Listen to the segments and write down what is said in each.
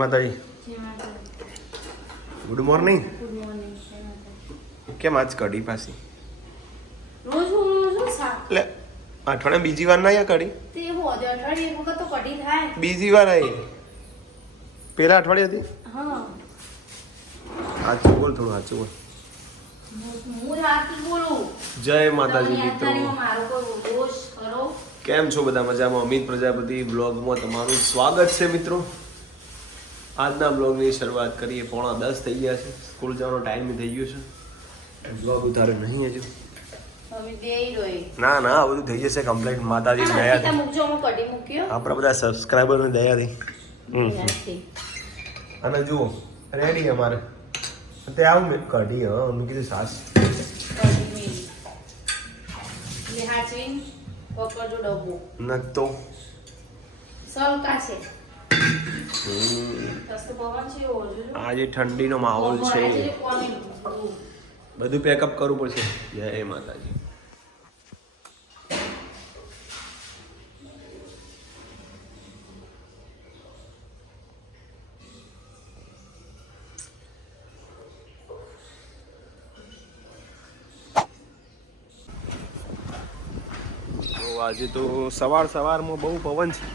માતાજી good morning. કેમ આજ કઢી પાછી? રોજ એટલે અઠવાડિયે બીજી વાર ના આયા કઢી? તે હું અઠવાડિયે એક વખત તો કઢી થાય. બીજી વાર આવી પેલા અઠવાડિયે હતી. હા સાચું બોલ, થોડું સાચું બોલ. હું રાતી બોલું. જય માતાજી મિત્રો, મારો કોઈ દોષ કરો. કેમ છો બધા? મજામાં? અમિત પ્રજાપતિ બ્લોગમાં તમારું સ્વાગત છે મિત્રો. આજના બ્લોગની શરૂઆત કરીએ. 9:45 થઈ ગયા છે, સ્કૂલ જવાનો ટાઈમ થઈ ગયો છે. બ્લોગ ઉતારે નહીં હજુ. અમે બેઈ રોય. ના ના, આ બધું થઈ જશે કમ્પ્લીટ. માતાજી દયાથી મૂકજો, હું કઢી મૂક્યો. આપણા બધા સબસ્ક્રાઈબરની દયાથી. અને જુઓ રેડી અમારે તે આવું મેં કઢી. હા મેં કીધું સાસ નતો સલકા છે. આજે ઠંડીનો માહોલ છે, બધું પેકઅપ કરવું પડશે. જય માતાજી. આજે તો સવારમાં બહુ પવન છે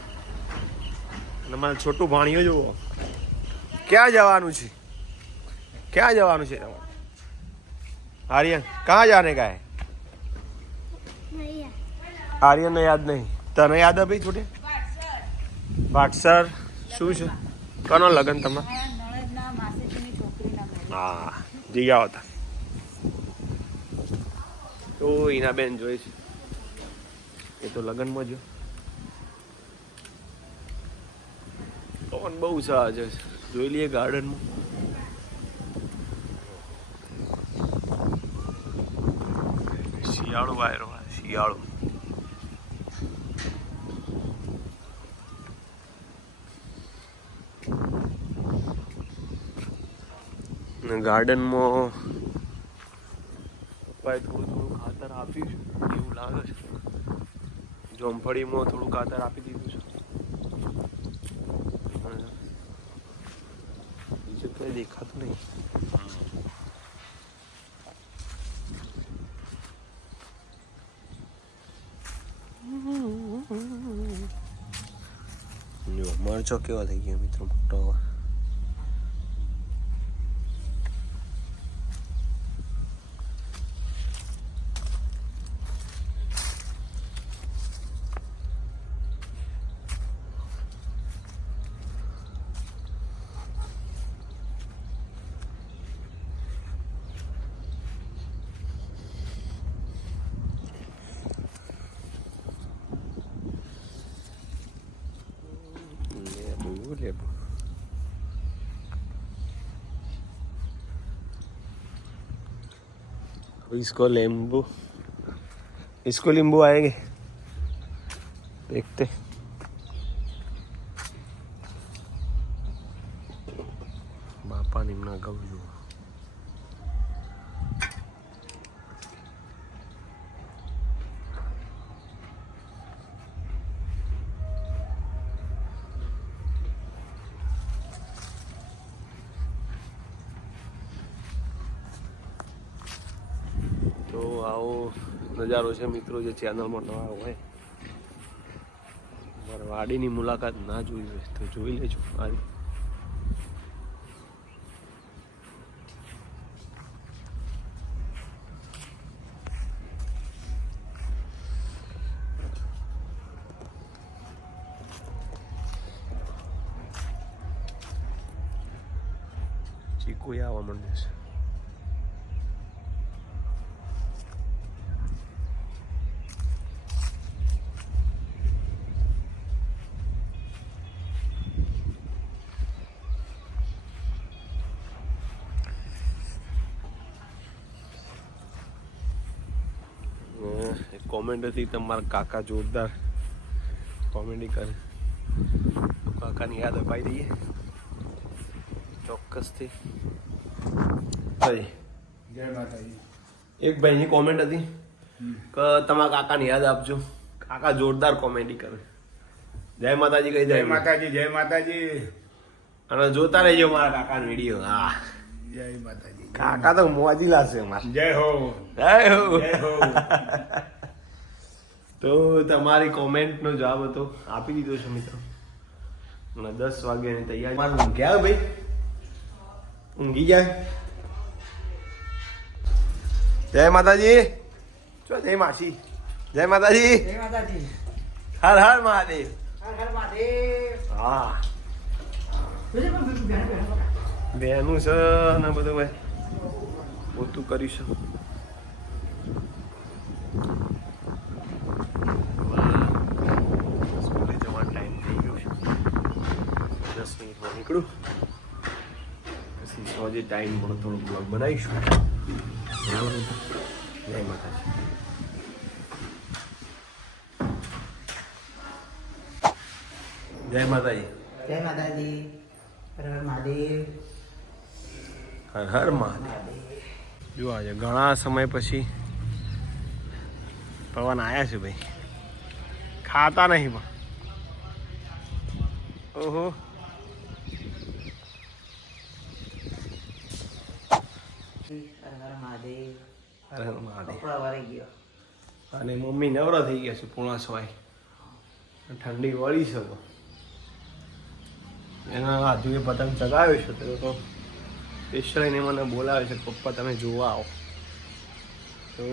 અને મારે છોટું ભાણિયો જુઓ. ક્યાં જવાનું છે? ક્યાં જવાનું છે તમારે? આર્યન કहाँ जाने का है? आर्यन ने याद नहीं. તને યાદ અભી છોટે? ભાટસર શું છે? કોનો લગન તમારે? હા જઈ આવો હતા તો ઈના બેન જોઈ છે એ તો લગનમાં જો. પવન બહુ છે આજે, જોઈ લઈએ ગાર્ડનમાં. શિયાળો વાયરો, શિયાળો. ગાર્ડનમાં પપ્પાએ થોડું ખાતર આપ્યું છે એવું લાગે છે. જોમફળીમાં થોડું ખાતર આપી દીધું છે. બીજું કઈ દેખાતું નહીં. જો મરચો કેવો થઈ ગયો મિત્રો, મોટો. लेबू इसको नींबू आएंगे, देखते. बापा निम्ना गव जो તો આવો નજારો છે મિત્રો. જે ચેનલમાં નવા હોય, મારા વાડીની મુલાકાત ના જોઈ હોય તો જોઈ લેજો. આજે ચીકુ આવવા માંડ્યું છે. કોમેન્ટ હતી તમારા કાકા જોરદાર કોમેડી કરે, તો કાકાની યાદ અપાઈ દઈએ ચોક્કસથી. જય માતાજી. એક ભાઈની કોમેન્ટ હતી કે તમારા કાકાની યાદ આપજો, કાકા જોરદાર કોમેડી કરે. જય માતાજી કહી. જય માતાજી. જય માતાજી. અને જોતા રહેજો મારા કાકાનો વિડીયો. હા, જય માતાજી. કાકા તો મોજીલા છે મારા. જય હો. જય હો. જય હો. તો તમારી કોમેન્ટનો જવાબ હતો આપી દીધો છે મિત્રો. અને 10 વાગ્યાની તૈયારી. મારું ઊંઘ્યા ભાઈ, ઊંઘી જાય. જય માતાજી. ચો જય માસી. જય માતાજી. જય માતાજી. હર હર મહાદેવ. હર હર મહાદેવ. હા, બેન બેનું છે ને બધું ભાઈ પોતું કરીશું. સ્કૂલે જવાનો ટાઈમ થઈ ગયો છે. 10 મિનિટમાં નીકળું પછી સોજે ટાઈમ પણ થોડું બ્લોગ બનાવીશું. બરાબર. જય માતાજી. જય માતાજી. જય માતાજી. હર હર મહાદેવ. હર હર મહાદેવ. જો આજે ઘણા સમય પછી પવન આવ્યા છે ભાઈ. ખાતા નહીં પણ. ઓહો, હર હર મહાદેવ. હર હર મહાદેવ. કપડા વાળી ગયો. અને મમ્મી નવરા થઈ ગયા છે 6:30. ઠંડી વળી છે તો એના હાથુએ પતંગ ચગાવ્યો છે. તો સ્પેશિયલ એને મને બોલાવે છે પપ્પા તમે જોવા આવો. તો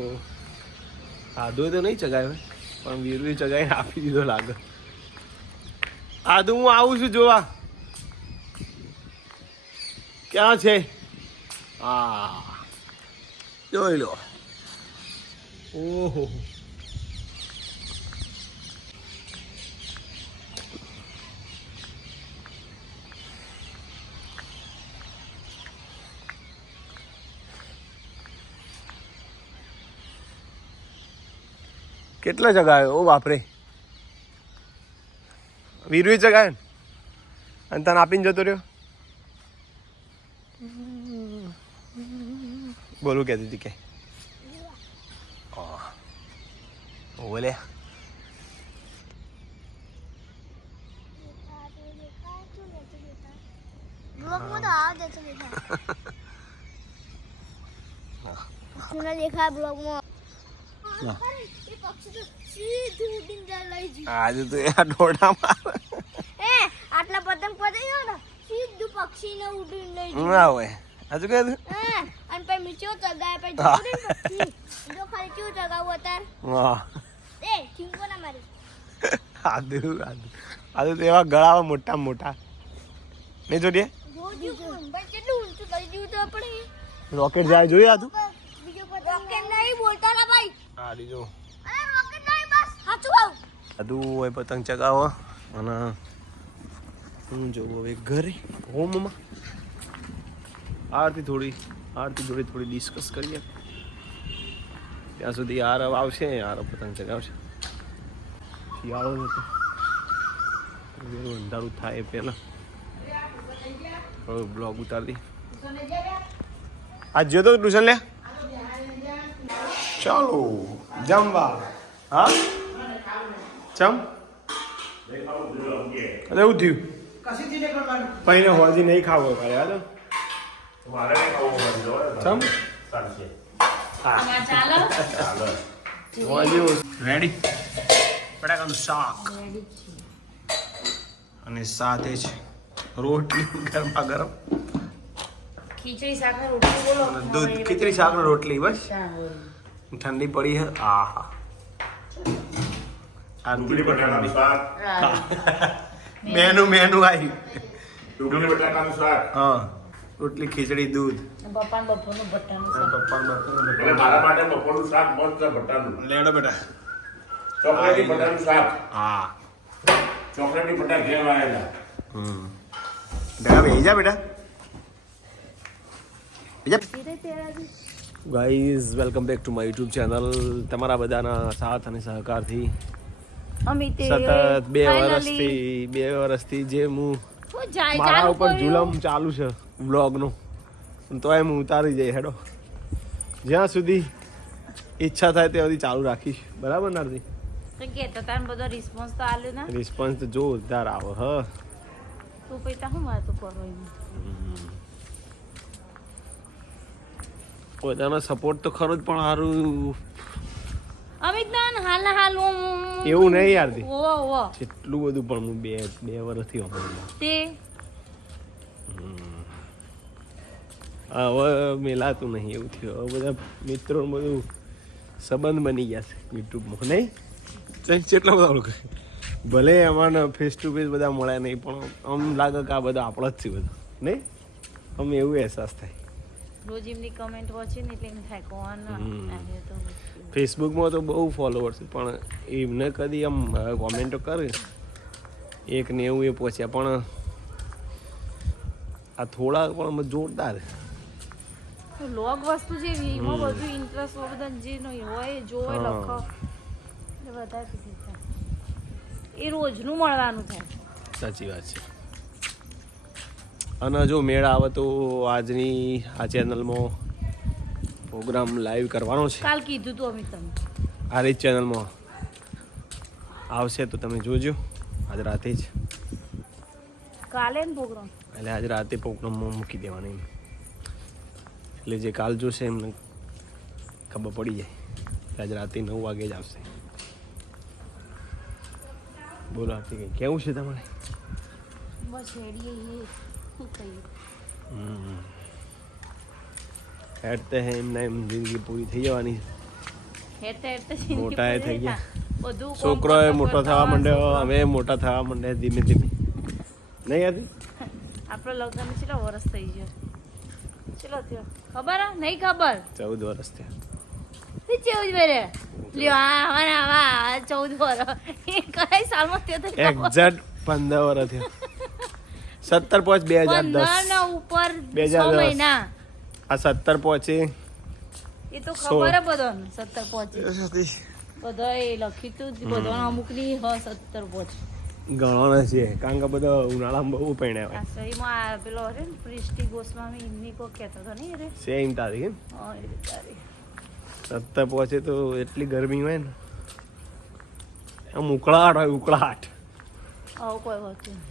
આદુ તો નહીં ચગાવ્યો પણ વીરવી ચગાવીને આપી દીધો લાગે. આદુ હું આવું છું જોવા. ક્યાં છે? હા, જોઈ લો. ઓહો, કેટલા જગાયો? ઓ બાપરે, વીરવી જગાયો ને અને તને આપીને જતો રહ્યો. બોલું કહેતી હતી કે બોલે देखा ब्लॉग में આજે તો યાર દોડા માર. આટલા પતંગ પતંગ ને સીધું પક્ષીને ઉડીને લઈ ગયું. ના હોય હજુ કહે તું. અને પછી મીચો ચગાય પછી જોડે પક્ષી જો ખાલી ચૂ ચગાવું અતાર હા, એ ઠીંકો ના મારી આદુ આદુ આદુ તો એવા ગળાવા મોટા મોટા નહીં જોડીએ. જોજો ભાઈ કેટલું ઊંચું કરી દીધું તો આપણે રોકેટ જાય જોઈએ આદુ. બીજો પતંગ રોકેટ નહીં બોલતા ના ભાઈ. હા દીજો અરે રોકેટ નહીં બસ સાચું આવ આદુ હોય પતંગ ચગાવો. અને હું જોઉં હવે ઘરે હોમમાં આરતી જોડે થોડી ડિસ્કસ કરીએ. ત્યાં સુધી આરવ આવશે, આરવ પતંગ ચગાવશે. શિયાળો હતો વેલું અંધારું થાય પહેલાં હવે બ્લોગ ઉતારી. આજ જોતો ટ્યુશન લે. ચાલો જમવા. હા ચમ અરે એવું થયું કશીથી નહીં કરવાનું. પૈને હોજી નહીં ખાવો કાલે. હા ચમ આમાં ચાલો. હોજી રેડી. બટાકાનું શાક અને સાથે જ રોટલી ગરમા ગરમ ખીચડી શાક રોટલી બોલો. અને દૂધ. ખીચડી શાક ને રોટલી બસ. ઠંડી પડી હે. આહા, ડુંગળી બટાકાનું શાક. મેનુ આવી. ડુંગળી બટાકાનું શાક. હા, રોટલી ખીચડી દૂધ. બપાન બપોરનું ભટ્ટાનું શાક. એટલે મારા માટે બપોરનું શાક મસ્ત છે ભટ્ટાનું. લેડો બેટા. ચોકલેટી બટાનું શાક. હા. ચોકલેટી બટા ઘેર આવેલા. બેટા બેસી જા બેટા. Guys welcome back to my YouTube channel. તમારા બધાના સાથ અને સહકારથી અમિતે સતત 2 વર્ષથી જે હું મારા ઉપર જુલમ ચાલુ છે વ્લોગનો, તોય હું ઉતારી જઈ હેડો. જ્યાં સુધી ઈચ્છા થાય ત્યાં સુધી ચાલુ રાખીશ. બરાબર નારદી? કે તો તાન બધો રિસ્પોન્સ તો આલ્યો ને. રિસ્પોન્સ તો જોરદાર આવે. હ તો પછી હું વાતો કરો એમ બધાનો સપોર્ટ તો ખરો જ પણ સારું અમિત ના હાલ એવું નહીં યાર દી. ઓ એટલું બધું પણ હું બે વર્ષથી હમણાં તે હવે મેલાતું નહીં એવું થયું હવે બધા મિત્રો બધું સંબંધ બની ગયા છે યુટ્યુબમાં નહીં કેટલા બધા લોકો ભલે અમારે ફેસ ટુ ફેસ બધા મળ્યા નહીં પણ આમ લાગે કે આ બધા આપણા જ છે બધા નહીં અમને એવું અહેસાસ થાય રોજ એમની કમેન્ટ વાંચી ને એટલે એમ થાય કોણ આજે તો ફેસબુકમાં તો બહુ ફોલોવર્સ છે પણ એમને કદી આમ કોમેન્ટો કરે 190 એ પહોંચ્યા પણ આ થોડા પણ જોરદાર લોગ વસ્તુ છે એમાં બધું ઇન્ટરેસ્ટ બધા જે નહીં હોય જોવે લખો એટલે વધારે ખુશી થાય એ રોજનું મળવાનું થાય સાચી વાત છે અને જો મેળ આવે તો આજની આ ચેનલમાં પ્રોગ્રામ લાઈવ કરવાનો છે કાલ કીધું તું અમિત તમે આ રીત ચેનલમાં આવશે તો તમે જોજો આજ રાતે જ કાલે ને પ્રોગ્રામ એટલે આજ રાતે પ્રોગ્રામમાં મૂકી દેવાની એટલે જે કાલ જોશે એમને ખબર પડી જાય કે આજ રાતે 9 વાગે જ આવશે બોલો આથી કંઈ કેવું છે તમારે બસ રેડી શું કહીએ હેડતે હે એમને એમ જિંદગી પૂરી થઈ જવાની હેરતા મોટા એ થઈ ગયા બધું છોકરો એ મોટો થવા માંડ્યો અમે મોટા થવા માંડ્યા ધીમે ધીમે નહીં યાર આપણો લગ્ન કેટલા વર્ષ થઈ ગયો ચલો થયો ખબર હે? નહીં ખબર 14 વર્ષ થયા 14 વર્ષ લ્યો આ 14 વર્ષ એ કઈ સાલમાં થયો તો એક્ઝેક્ટ 15 વર્ષ થયા 17 પોચ 2010 ના ઉપર 2010. 6 મહિના આ 17 પહોંચે એ તો ખબર હે બધાને 17 પહોંચી બધા એ લખ્યું તું બધાને અમુક ની 17 પહોંચી ગણવાના છે કારણ કે બધા ઉનાળામાં બહુ પહેણ્યા આ સહીમાં આ પેલો રે ને પ્રિસ્ટી ગોસ્વામી એમની કોઈ કહેતો હતો નહીં રે સેમ તારીખ એમ હા એ તારી 17 પહોંચે તો એટલી ગરમી હોય ને આમ ઉકળાટ હોય ઉકળાટ આવું કોઈ હોતું નહીં.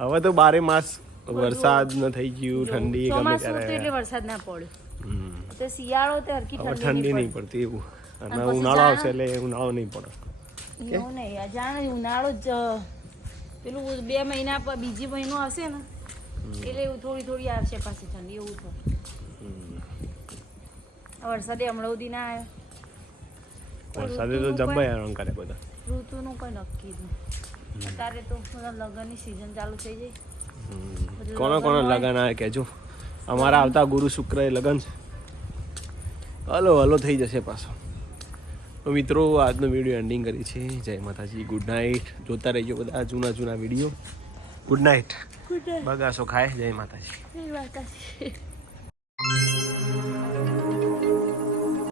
હવે તો 12 માસ વરસાદ ન થઈ ગયું ઠંડી ગમે ચોમાસું હતું એટલે ત્યારે વરસાદ ના પડ્યો હમ. તો શિયાળો તે હરકી હવે ઠંડી ઠંડી નહીં નહીં પડતી એવું અને અને પછી ઉનાળો જાણે- આવશે એટલે ઉનાળો નહીં પડે પડે એવું નહીં આ જાણે ઉનાળો જ પેલું 2 મહિના બીજી મહિનો આવશે ને એટલે એવું થોડી થોડી આવશે પાછી ઠંડી એવું થાય આ વરસાદે હમણાં સુધી ના આવ્યો વરસાદે તો જબ્બા હેરાન કરે બધા ઋતુનું કોઈ નક્કી જ નહીં અત્યારે તો બધા લગ્નની સિઝન ચાલુ થઈ જાય બધું કોનો કોનો લગ્ન હોય. લગન આવે કહેજો અમારા આવતા ગુરુ શુક્ર એ લગન છે હલો હલો થઈ જશે પાછો તો મિત્રો આજનો વિડીયો એન્ડિંગ કરી છે જય માતાજી ગુડ નાઇટ જોતા રહેજો બધા જૂના વિડીયો ગુડ નાઇટ બગાસો ખાય જય માતાજી એ વાત છે